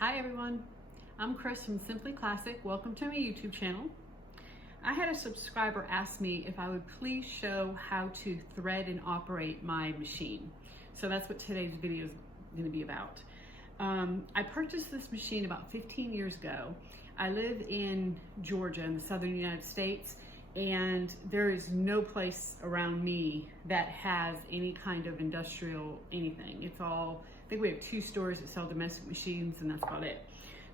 Hi everyone, I'm Chris from Simply Classic. Welcome to my YouTube channel. I had a subscriber ask me if I would please show how to thread and operate my machine. So that's what today's video is going to be about. I purchased this machine about 15 years ago. I live in Georgia in the southern United States, and there is no place around me that has any kind of industrial anything. It's all, I think we have 2 stores that sell domestic machines, and that's about it.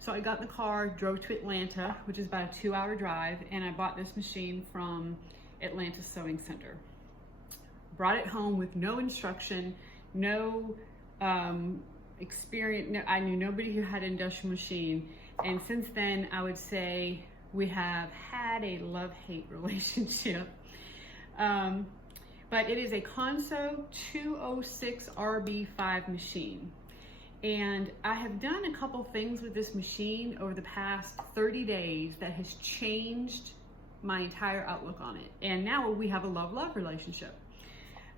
So I got in the car, drove to Atlanta, which is about a 2-hour drive, and I bought this machine from Atlanta Sewing Center. Brought it home with no instruction, no experience. I knew nobody who had an industrial machine, and since then I would say we have had a love-hate relationship. But it is a Consew 206RB-5 machine. And I have done a couple things with this machine over the past 30 days that has changed my entire outlook on it. And now we have a love-love relationship.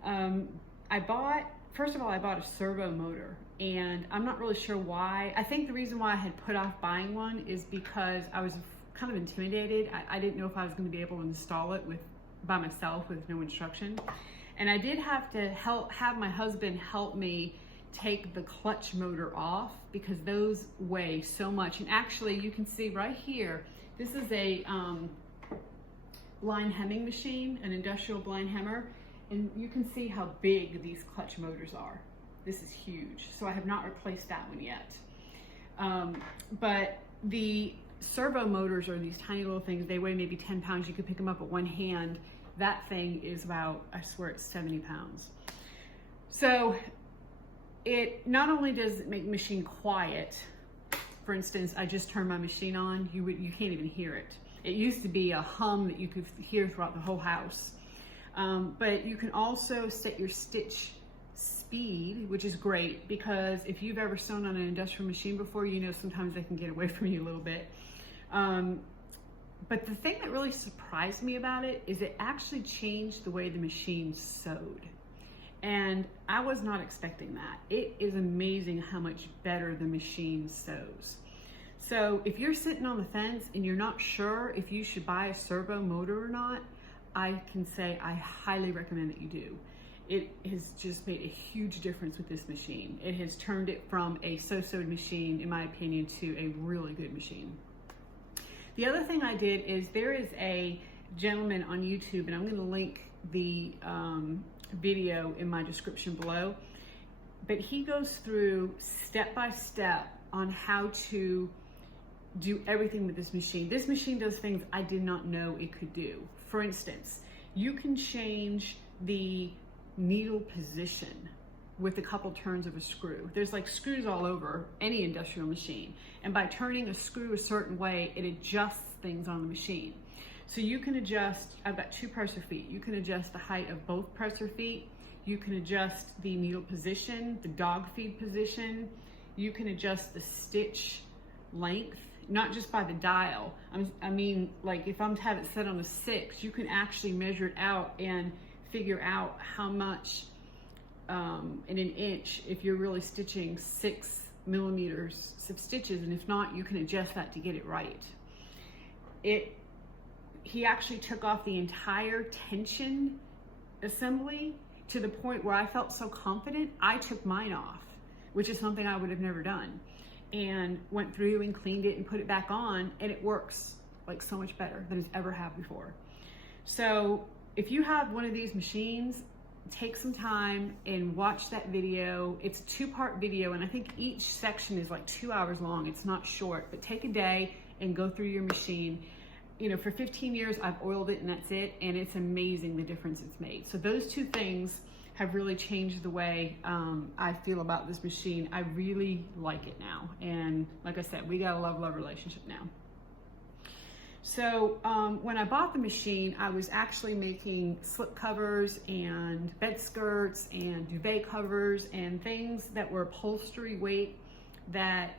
First of all, I bought a servo motor, and I'm not really sure why. I think the reason why I had put off buying one is because I was kind of intimidated. I didn't know if I was going to be able to install it by myself with no instruction. And I did have to have my husband help me take the clutch motor off because those weigh so much. And actually you can see right here, this is a blind hemming machine, an industrial blind hemmer. And you can see how big these clutch motors are. This is huge. So I have not replaced that one yet. But the servo motors are these tiny little things. They weigh maybe 10 pounds. You could pick them up with one hand. That thing is about, I swear it's 70 pounds. So it not only does it make the machine quiet, for instance, I just turned my machine on, you can't even hear it. It used to be a hum that you could hear throughout the whole house. But you can also set your stitch speed, which is great because if you've ever sewn on an industrial machine before, you know sometimes they can get away from you a little bit. But the thing that really surprised me about it is it actually changed the way the machine sewed. And I was not expecting that. It is amazing how much better the machine sews. So if you're sitting on the fence and you're not sure if you should buy a servo motor or not, I can say I highly recommend that you do. It has just made a huge difference with this machine. It has turned it from a so-sewed machine, in my opinion, to a really good machine. The other thing I did is there is a gentleman on YouTube, and I'm going to link the video in my description below, but he goes through step by step on how to do everything with this machine. This machine does things I did not know it could do. For instance, you can change the needle position with a couple turns of a screw. There's like screws all over any industrial machine, and by turning a screw a certain way, it adjusts things on the machine. So you can adjust, I've got 2 presser feet. You can adjust the height of both presser feet. You can adjust the needle position, the dog feed position. You can adjust the stitch length, not just by the dial. I mean, like if I'm to have it set on a 6, you can actually measure it out and figure out how much in an inch if you're really stitching 6 millimeters of stitches, and if not, you can adjust that to get it right. He actually took off the entire tension assembly to the point where I felt so confident I took mine off, which is something I would have never done, and went through and cleaned it and put it back on, and it works like so much better than it's ever have before. So if you have one of these machines, take some time and watch that video. It's a 2-part video, and I think each section is like 2 hours long. It's not short, but take a day and go through your machine. You know, for 15 years, I've oiled it and that's it, and it's amazing the difference it's made. So those 2 things have really changed the way I feel about this machine. I really like it now, and like I said, we got a love-love relationship now. So when I bought the machine, I was actually making slip covers and bed skirts and duvet covers and things that were upholstery weight, that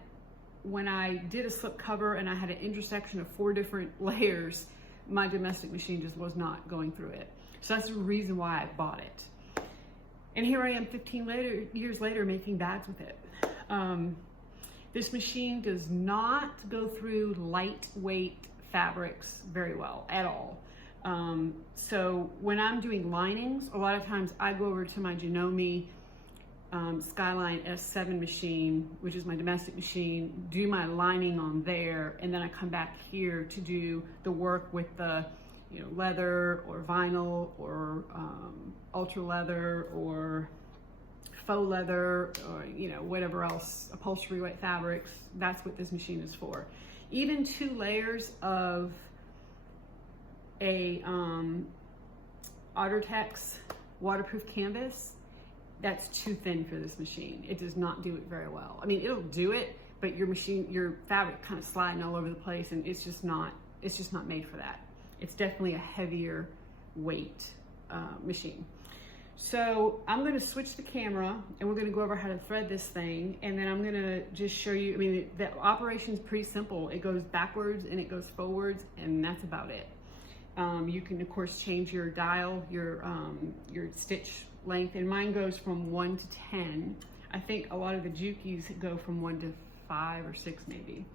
when I did a slip cover and I had an intersection of 4 different layers, my domestic machine just was not going through it. So that's the reason why I bought it. And here I am 15 years later making bags with it. This machine does not go through lightweight fabrics very well at all. So when I'm doing linings, a lot of times I go over to my Janome Skyline S7 machine, which is my domestic machine, do my lining on there, and then I come back here to do the work with the, you know, leather or vinyl or ultra leather or faux leather or, you know, whatever else, upholstery weight fabrics. That's what this machine is for. Even 2 layers of a Ottertex waterproof canvas, that's too thin for this machine. It does not do it very well. I mean, it'll do it, but your fabric kind of sliding all over the place, and it's just not made for that. It's definitely a heavier weight machine. So I'm gonna switch the camera and we're gonna go over how to thread this thing, and then I'm gonna just show you, I mean, the operation's pretty simple. It goes backwards and it goes forwards, and that's about it. You can of course change your dial, your stitch length, and mine goes from 1 to 10. I think a lot of the Jukis go from 1 to 5 or 6 maybe.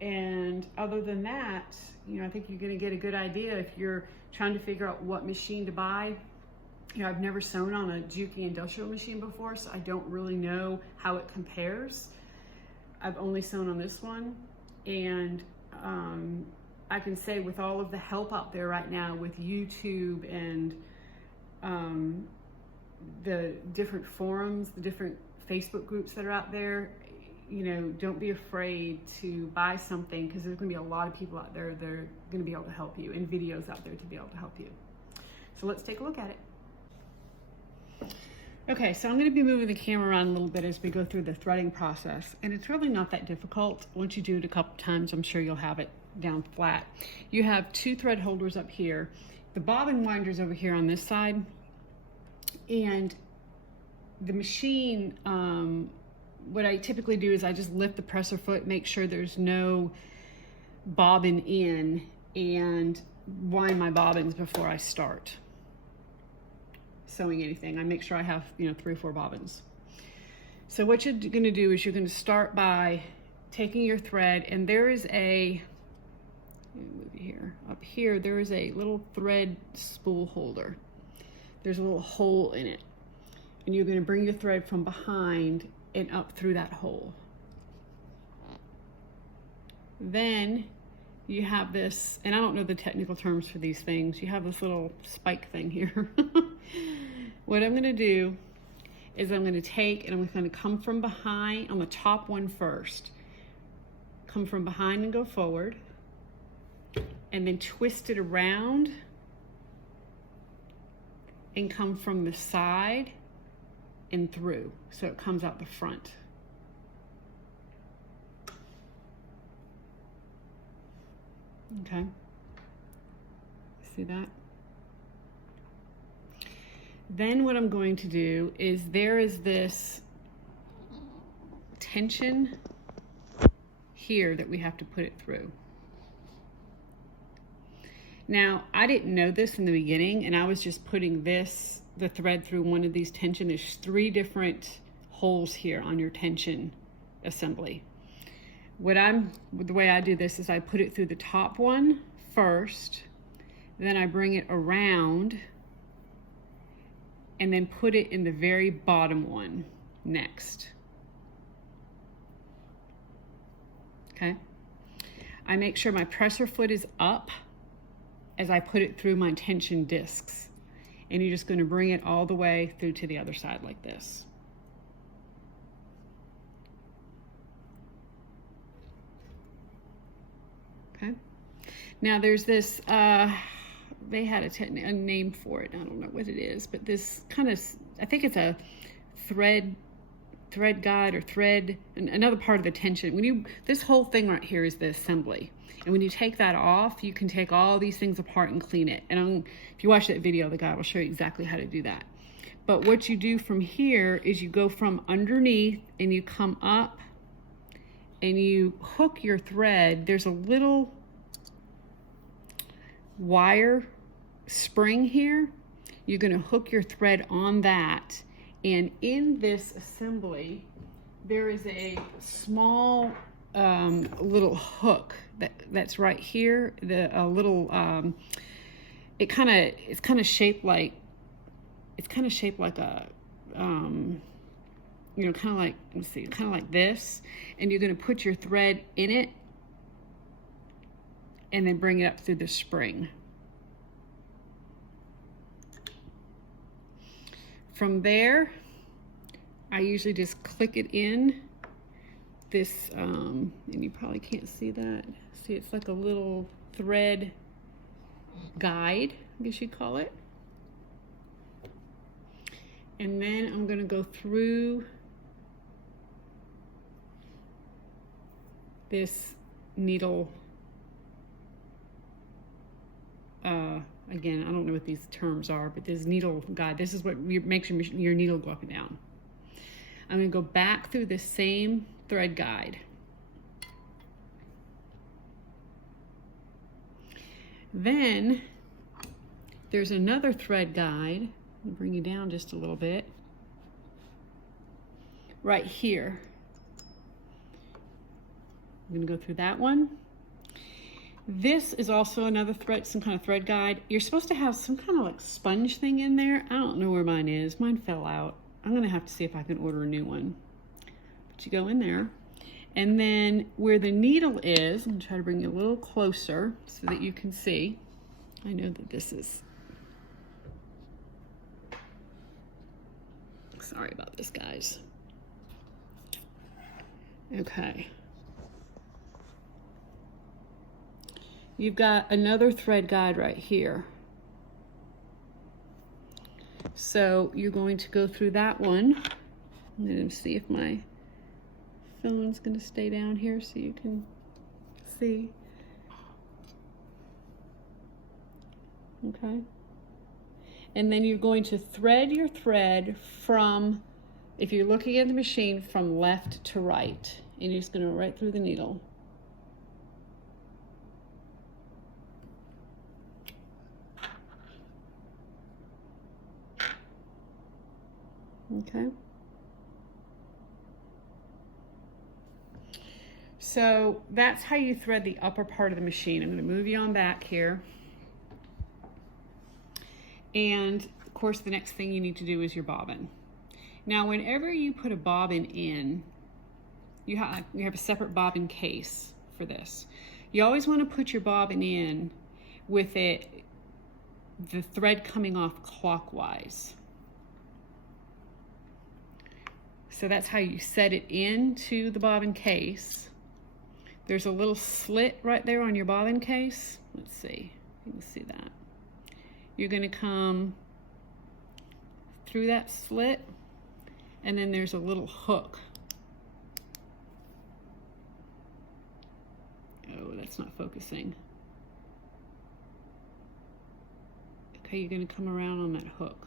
And other than that, you know, I think you're gonna get a good idea if you're trying to figure out what machine to buy. You know, I've never sewn on a Juki industrial machine before, so I don't really know how it compares. I've only sewn on this one, and I can say with all of the help out there right now with YouTube and the different forums, the different Facebook groups that are out there, you know, don't be afraid to buy something, because there's going to be a lot of people out there that are going to be able to help you, and videos out there to be able to help you. So let's take a look at it. Okay, so I'm going to be moving the camera around a little bit as we go through the threading process, and it's really not that difficult. Once you do it a couple times, I'm sure you'll have it down flat. You have 2 thread holders up here, the bobbin winders over here on this side, and the machine, what I typically do is I just lift the presser foot, make sure there's no bobbin in, and wind my bobbins before I start sewing anything. I make sure I have, you know, 3 or 4 bobbins. So what you're going to do is you're going to start by taking your thread, and there is a, let me move you here, up here, there is a little thread spool holder. There's a little hole in it, and you're going to bring your thread from behind and up through that hole. Then you have this, and I don't know the technical terms for these things, you have this little spike thing here. What I'm going to do is I'm going to take, and I'm going to come from behind on the top one first. Come from behind and go forward, and then twist it around and come from the side and through, so it comes out the front. Okay, see that? Then what I'm going to do is there is this tension here that we have to put it through. Now, I didn't know this in the beginning, and I was just putting the thread through one of these tension. There's 3 different holes here on your tension assembly. The way I do this is I put it through the top one first, then I bring it around, and then put it in the very bottom one next. Okay? I make sure my presser foot is up as I put it through my tension discs. And you're just going to bring it all the way through to the other side like this. Okay. Now there's this, they had a name for it. I don't know what it is, but this kind of, I think it's a thread guide or thread, another part of the tension. This whole thing right here is the assembly. And when you take that off, you can take all these things apart and clean it. And if you watch that video, the guy will show you exactly how to do that. But what you do from here is you go from underneath and you come up and you hook your thread. There's a little wire spring here. You're going to hook your thread on that. And in this assembly, there is a small little hook that's right here. A little it's kind of shaped like a you know, kind of like, let's see, kind of like this, and you're going to put your thread in it and then bring it up through the spring. From there, I usually just click it in this, and you probably can't see that. See, it's like a little thread guide, I guess you'd call it. And then I'm going to go through this needle. Again, I don't know what these terms are, but this needle guide, this is what makes your needle go up and down. I'm going to go back through the same thread guide. Then there's another thread guide. I'll bring you down just a little bit. Right here. I'm going to go through that one. This is also another thread, some kind of thread guide. You're supposed to have some kind of like sponge thing in there. I don't know where mine is. Mine fell out. I'm going to have to see if I can order a new one. But you go in there. And then where the needle is, I'm going to try to bring you a little closer so that you can see. I know that this is... Sorry about this, guys. Okay. You've got another thread guide right here. So you're going to go through that one. I'm going to see if my phone's going to stay down here so you can see. Okay. And then you're going to thread your thread from, if you're looking at the machine, from left to right. And you're just going to go right through the needle. Okay. So that's how you thread the upper part of the machine. I'm going to move you on back here. And of course, the next thing you need to do is your bobbin. Now, whenever you put a bobbin in, you have a separate bobbin case for this. You always want to put your bobbin in with the thread coming off clockwise. So that's how you set it into the bobbin case. There's a little slit right there on your bobbin case. Let's see, you can see that. You're going to come through that slit, and then there's a little hook. Oh, that's not focusing. Okay, you're going to come around on that hook.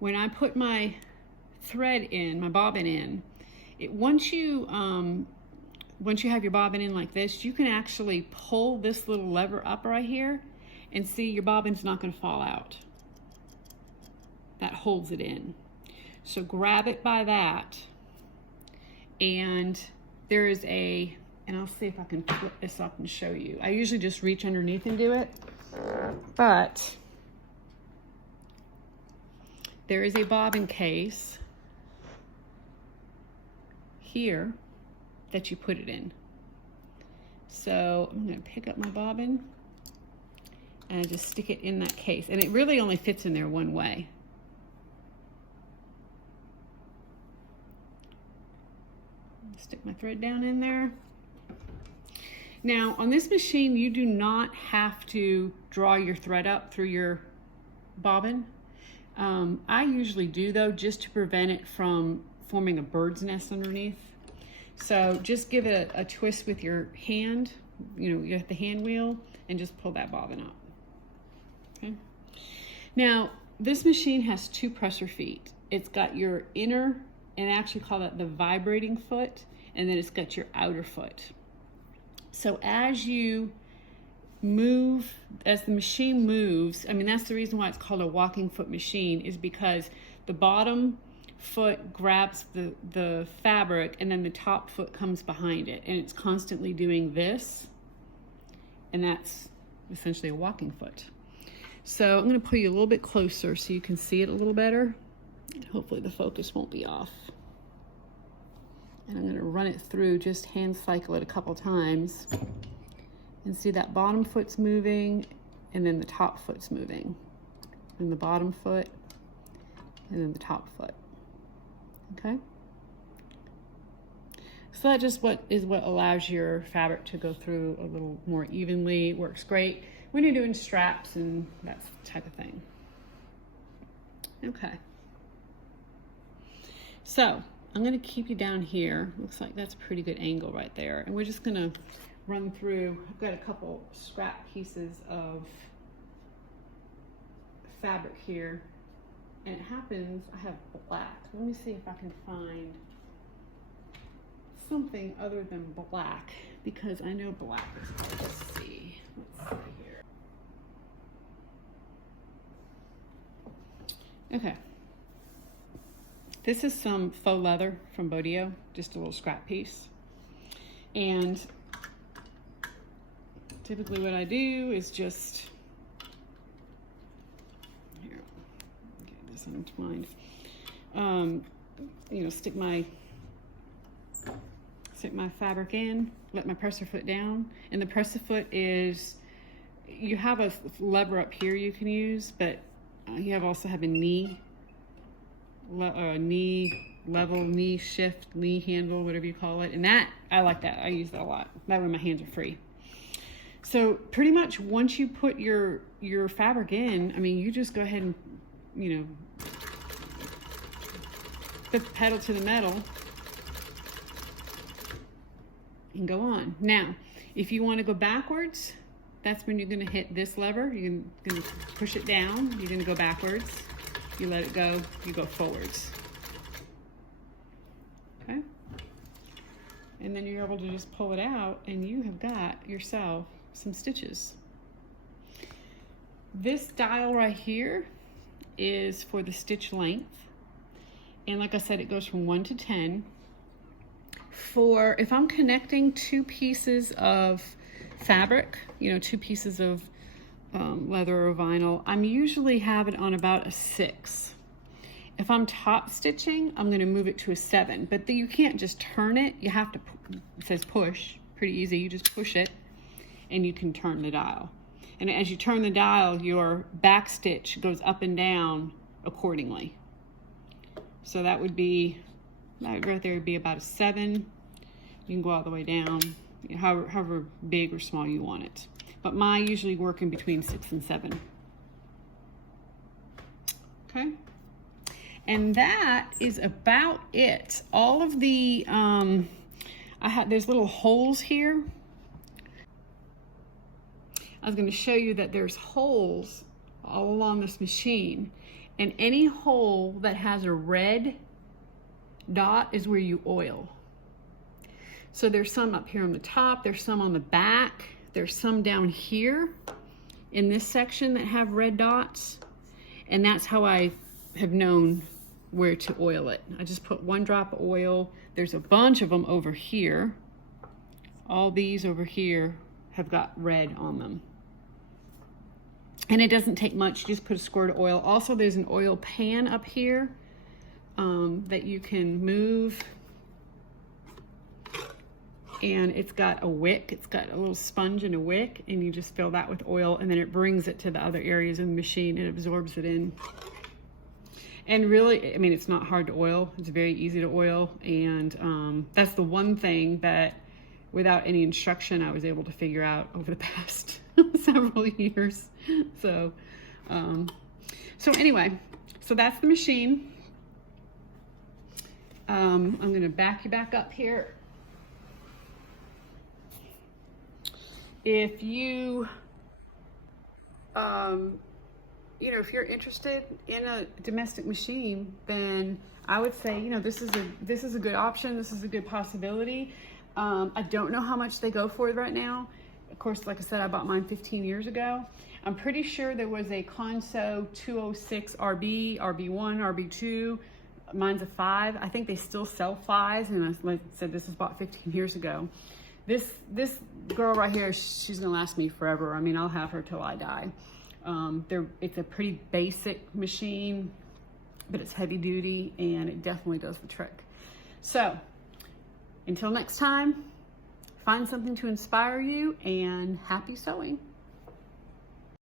When I put my thread in, my bobbin in, once you have your bobbin in like this, you can actually pull this little lever up right here and see your bobbin's not going to fall out. That holds it in. So grab it by that, and there is and I'll see if I can flip this up and show you. I usually just reach underneath and do it, but there is a bobbin case here that you put it in. So I'm going to pick up my bobbin and I just stick it in that case, and it really only fits in there one way. Stick my thread down in there. Now on this machine, you do not have to draw your thread up through your bobbin. I usually do, though, just to prevent it from forming a bird's nest underneath. So just give it a twist with your hand, you know, you have the hand wheel, and just pull that bobbin up. Okay. Now, this machine has two presser feet. It's got your inner, and I actually call that the vibrating foot, and then it's got your outer foot. So as you move, as the machine moves, I mean, that's the reason why it's called a walking foot machine, is because the bottom foot grabs the fabric and then the top foot comes behind it, and it's constantly doing this, and that's essentially a walking foot. So I'm going to pull you a little bit closer so you can see it a little better. Hopefully the focus won't be off. And I'm going to run it through, just hand cycle it a couple times, and see that bottom foot's moving and then the top foot's moving, and the bottom foot and then the top foot. Okay, so that just what allows your fabric to go through a little more evenly. It works great when you're doing straps and that type of thing. Okay, so I'm going to keep you down here. Looks like that's a pretty good angle right there, and we're just going to run through. I've got a couple scrap pieces of fabric here, and it happens I have black. Let me see if I can find something other than black, because I know black is hard to see. Let's see here. Okay, this is some faux leather from Bodio, just a little scrap piece. And typically what I do is just, here, get this untwined, you know, stick my fabric in, let my presser foot down, and the presser foot is, you have a lever up here you can use, but you also have a knee level, knee shift, knee handle, whatever you call it, and that, I like that. I use that a lot. That way my hands are free. So pretty much once you put your fabric in, I mean, you just go ahead and, you know, put the pedal to the metal and go on. Now, if you want to go backwards, that's when you're going to hit this lever. You're going to push it down. You're going to go backwards. You let it go. You go forwards. Okay? And then you're able to just pull it out, and you have got yourself some stitches. This dial right here is for the stitch length. And like I said, it goes from 1 to 10. For if I'm connecting two pieces of fabric, you know, two pieces of leather or vinyl, I'm usually have it on about a 6. If I'm top stitching, I'm going to move it to a 7, but you can't just turn it. You have to, it says push, pretty easy. You just push it and you can turn the dial. And as you turn the dial, your back stitch goes up and down accordingly. So that would be, that right there would be about a 7. You can go all the way down, however big or small you want it. But mine usually work in between 6 and 7. Okay. And that is about it. All of the, there's little holes here. I was going to show you that there's holes all along this machine, and any hole that has a red dot is where you oil. So there's some up here on the top, there's some on the back, there's some down here in this section that have red dots, and that's how I have known where to oil it. I just put 1 drop of oil. There's a bunch of them over here. All these over here have got red on them. And it doesn't take much, you just put a squirt of oil. Also, there's an oil pan up here that you can move. And it's got a wick, it's got a little sponge and a wick, and you just fill that with oil, and then it brings it to the other areas of the machine and absorbs it in. And really, I mean, it's not hard to oil. It's very easy to oil, and that's the one thing that without any instruction I was able to figure out over the past several years. So anyway, so that's the machine. I'm gonna back you back up here. If you, if you're interested in a domestic machine, then I would say, this is a good option. This is a good possibility. I don't know how much they go for right now. Of course, like I said, I bought mine 15 years ago. I'm pretty sure there was a Consew 206RB, RB1, RB2. Mine's a 5. I think they still sell 5s, and like I said, this was bought 15 years ago. This girl right here, she's gonna last me forever. I mean, I'll have her till I die. It's a pretty basic machine, but it's heavy duty, and it definitely does the trick. So, until next time, find something to inspire you, and happy sewing.